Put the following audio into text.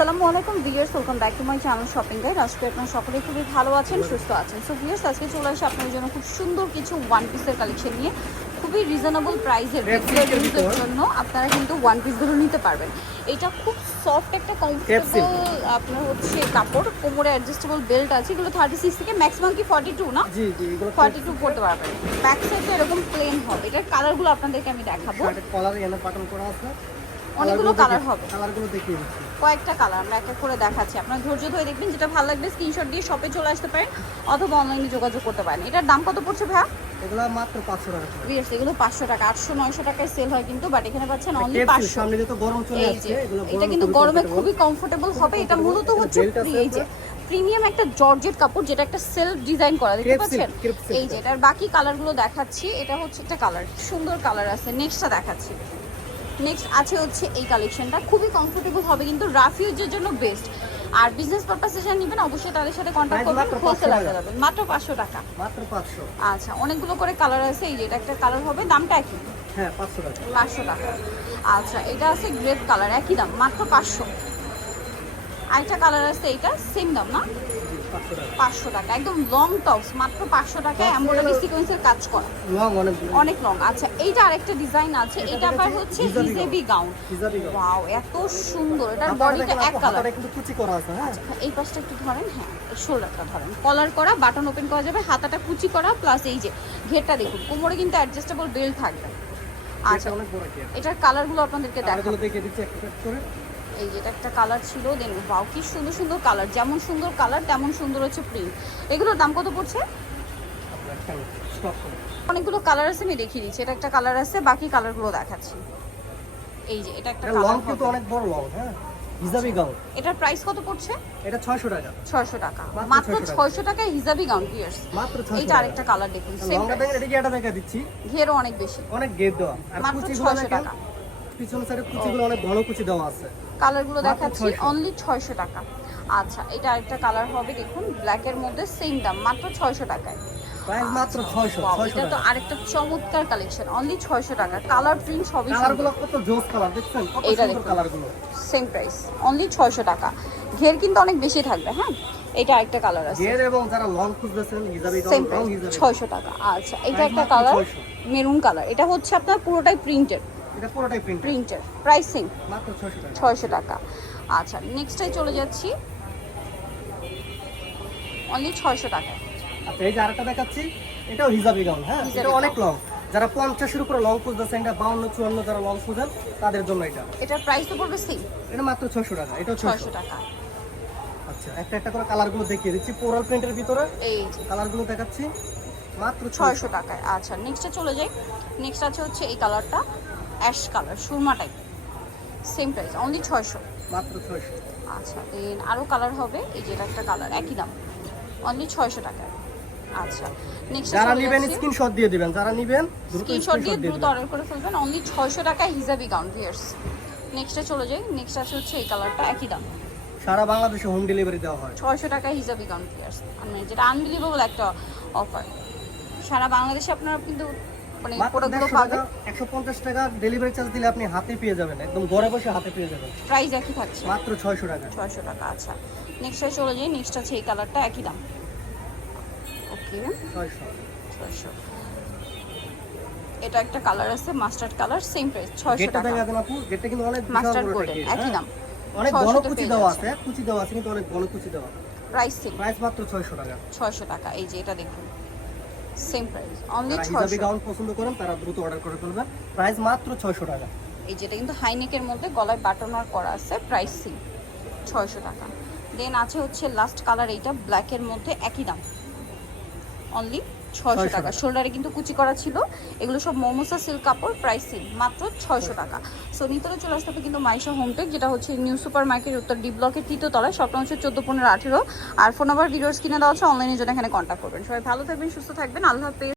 আসসালামু আলাইকুম viewers welcome back to my channel shopping guide আজকে আপনারা সকলে খুবই ভালো আছেন সুস্থ আছেন। সো ভিউয়ার্স আজকে চলে আসে আপনাদের জন্য খুব সুন্দর কিছু ওয়ান পিসের কালেকশন নিয়ে। খুবই রিজনেবল প্রাইসের রেগুলার জন্য আপনারা কিন্তু ওয়ান পিসগুলো নিতে পারবেন। এটা খুব সফট একটা কমফোর্টেবল আপনার হচ্ছে কাপড় কোমরে অ্যাডজাস্টেবল বেল্ট আছে। এগুলো থার্টি সিক্স থেকে ম্যাক্সিমাম কি ফর্টি টু না ফর্টি টু পড়তে পারবেন। ব্যাক সাইডে এরকম প্লেন হবে। এটার কালারগুলো আপনাদেরকে আমি দেখাবো। কলার এনে পাটন করা আছে। অনেকগুলো কালার হবে। কালারগুলো দেখিয়ে দিচ্ছি। কয়েকটা কালার আমরা এক এক করে দেখাচ্ছি। আপনার ধৈর্য ধরে দেখবেন যেটা ভালো লাগবে স্ক্রিনশট দিয়ে শপে চলে আসতে পারেন অথবা অনলাইনে যোগাযোগ করতে পারেন। এটার দাম কত পড়ছে ভাইয়া? এগুলো মাত্র পাঁচশো টাকা করে। বিএস এগুলো পাঁচশো টাকা। আটশো নয়শো টাকায় সেল হয় কিন্তু বাট এখানে পাচ্ছেন অনলি Capsule, পাঁচশো। সামনে যেহেতু গরম চলে আসছে এগুলো এটা কিন্তু গরমে খুবই কমফোর্টেবল হবে। এটা মূলত হচ্ছে এই যে প্রিমিয়াম একটা জর্জেট কাপড় যেটা একটা সেলফ ডিজাইন করা। দেখতে পাচ্ছেন? এই যে এটার বাকি কালারগুলো দেখাচ্ছি। এটা হচ্ছে একটা কালার সুন্দর কালার আছে। নেক্সটটা দেখাচ্ছি। নেক্সট আছে হচ্ছে এই কালেকশনটা খুবই কমফোর্টেবল হবে কিন্তু রাফ ইউজের জন্য বেস্ট আর বিজনেস পারপাসে যা নেবেন অবশ্যই তাদের সাথে কন্ট্যাক্ট করবেন মাত্র 500 হোলসেল টাকা। যাবেন মাত্র পাঁচশো টাকা। মাত্র পাঁচশো। আচ্ছা অনেকগুলো করে কালার আছে এই যে এটা একটা কালার হবে দামটা একই? হ্যাঁ পাঁচশো টাকা। পাঁচশো টাকা। আচ্ছা এটা আছে গ্রেপ কালার একই দাম মাত্র পাঁচশো। আরেকটা কালার আছে এইটা সেম দাম না? পাঁচশো টাকা একদম লং টপস মাত্র পাঁচশো টাকায় এমব্রয়ডারি সিকোয়েন্সের কাজ করা। লং অনেক অনেক লং আচ্ছা এইটা আরেকটা ডিজাইন আছে এটা আবার হচ্ছে হিজাবি গাউন ওয়াও এত সুন্দর এটার বডিটা এক কালার কিন্তু কুচি করা আছে হ্যাঁ। এই পাশটা একটু ধরেন হ্যাঁ শোল্ডারটা ধরেন। কলার করা বাটন ওপেন করা যাবে হাতাটা কুচি করা প্লাস এই যে ঘেরটা দেখুন কোমরে কিন্তু অ্যাডজাস্টেবল বেল্ট থাকবে। আচ্ছা এটার কালারগুলো আপনাদেরকে দেখাবো। দেখিয়ে দিচ্ছি একটা একটা করে। এই যেটা একটা কালার ছিল দেন বাও কি সুন্দর সুন্দর কালার যেমন সুন্দর কালার তেমন সুন্দর হচ্ছে প্রিন্ট এগুলোর দাম কত পড়ছে? অনেকগুলো কালার আছে আমি দেখিয়ে দিচ্ছি। এটা একটা কালার আছে বাকি কালারগুলো দেখাচ্ছি। এই যে এটা একটা এটা লং কিন্তু অনেক বড় লং হ্যাঁ? হিজাবি গাউন এটার প্রাইস কত পড়ছে? এটা টাকা। মাত্র মাত্র 600 ছয়শো টাকায় হিজাবি গাউন পিয়ার্স মাত্র এইটা আরেকটা কালার দেখুন সেম এটা কি এটা দেখা দিচ্ছি? ঘেরও অনেক বেশি। অনেক গেট দেওয়া। আর মাত্র কুচিগুলো 600 দেখেন। টাকা। পিছন সাইডে কুচিগুলো অনেক ঘন কুচি দেওয়া আছে। কালারগুলো দেখাচ্ছি অনলি ছয়শো টাকা। আচ্ছা এটা আরেকটা কালার হবে দেখুন ব্ল্যাকের মধ্যে সেম দাম মাত্র ছয়শো টাকায়। প্রাইস মাত্র ছয়শো Wow, ছয়শো এটা তো আরেকটা চমৎকার কালেকশন অনলি ছয়শো টাকা। কালার প্রিন্ট সবই কালারগুলো কত জোস কালার দেখছেন? কত এইটা সুন্দর দেখুন। কালারগুলো সেম প্রাইস অনলি ছয়শো টাকা। ঘের কিন্তু অনেক বেশি থাকবে হ্যাঁ? এটা আরেকটা কালার আছে। গের এবং যারা লং খুঁজতেছেন হিজাবি সেম গাউন হিজাবি। ছয়শো টাকা। আচ্ছা এটা একটা কালার মেরুন কালার এটা হচ্ছে আপনার পুরোটাই প্রিন্টেড এটা পুরোটাই প্রিন্ট প্রিন্টেড প্রাইসিং মাত্র ছয়শো টাকা। আচ্ছা নেক্সটে চলে যাচ্ছি। অনলি ছয়শো টাকা আচ্ছা এই যে আরেকটা দেখাচ্ছি এটাও হিজাবি গাউন হ্যাঁ? এটা অনেক লং যারা পঞ্চাশের উপরে লং খুঁজতেছেন এটা বাউন্ন চুয়ান্ন যারা লং খুঁজেন তাদের জন্য এটা। এটার প্রাইস তো পড়বে সেম এটা মাত্র ছয়শো টাকা এটাও ছয়শো। ছয়শো টাকা। আচ্ছা একটা একটা করে কালারগুলো দেখিয়ে দিচ্ছি পোরাল প্রিন্টের ভিতরে। এই কালারগুলো দেখাচ্ছি মাত্র ছয়শো। ছয়শো টাকায়। আচ্ছা নেক্সটে চলে যাই। নেক্সট আছে হচ্ছে এই কালারটা অ্যাশ কালার সুরমা টাইপ সেম প্রাইস অনলি ছয়শো। মাত্র ছয়শো। আচ্ছা দেন আরও কালার হবে এই যেটা একটা কালার একই দাম। অনলি ছয়শো টাকায় আচ্ছা নেক্সট যারা নেবেন স্ক্রিনশট দিয়ে দিবেন যারা নেবেন স্ক্রিনশট দিয়ে দ্রুত অর্ডার করে ফেলবেন অনলি ছয়শো টাকায় হিজাবি গাউন ভিয়ার্স নেক্সটে চলে যাই নেক্সট আছে হচ্ছে এই কালারটা একই দাম। সারা বাংলাদেশে হোম ডেলিভারি দেওয়া হয়। ছয়শো টাকায় হিজাবি গাউন ভিয়ার্স মানে যেটা আনবিলিভেবল একটা অফার সারা বাংলাদেশে আপনারা কিন্তু মানে প্রোডাক্টগুলো দেড়শো পাবেন টাকা ডেলিভারি চার্জ দিলে আপনি হাতে পেয়ে যাবেন একদম ঘরে বসে হাতে পেয়ে যাবেন। প্রাইস একই থাকছে। মাত্র ছয়শো টাকা। ছয়শো টাকা আচ্ছা। নেক্সটে চলে যাই নেক্সট আছে এই কালারটা একই দাম। ওকে ছয়শো। ছয়শো। এটা একটা কালার আছে মাস্টার্ড কালার সেম প্রাইস ছয়শো গেটটা টাকা। দেখা দেন আপু কিন্তু অনেক মাস্টার্ড গোল্ডেন একই হ্যাঁ। দাম। অনেক 600 ঘন কুচি দেওয়া আছে কুচি দেওয়া আছে কিন্তু অনেক ঘন কুচি দেওয়া। প্রাইস সেম প্রাইস মাত্র ছয়শো টাকা। ছয়শো টাকা এই যে এটা দেখুন। সেম প্রাইস অনলি যারা হিজাবি ছয়শো গাউন পছন্দ করেন তারা দ্রুত অর্ডার করে ফেলবেন প্রাইস মাত্র ছয়শো টাকা। এই যেটা কিন্তু হাইনেকের মধ্যে গলায় বাটন ওয়ার্ক করা আছে প্রাইস সেম ছয়শো টাকা। দেন আছে হচ্ছে লাস্ট কালার এইটা ব্ল্যাকের মধ্যে একই দাম। অনলি ছয়শো টাকা। শোল্ডারে কিন্তু কুচি করা ছিল। এগুলো সব মোমোসা সিল্ক কাপড় প্রাইস সেম মাত্র ছয়শো টাকা। সো নিতরে চলে আসতে হবে কিন্তু মাইশা হোমটেক যেটা হচ্ছে নিউ সুপার মার্কেট উত্তর ডি ব্লকের তৃতীয়তলায় সবটা হচ্ছে চোদ্দ পনেরো আঠেরো। আর ফোন নাম্বার ভিডিওস কিনে দেওয়া হচ্ছে অনলাইনের জন্য এখানে কন্ট্যাক্ট করবেন। সবাই ভালো থাকবেন সুস্থ থাকবেন। আল্লাহ হাফেজ।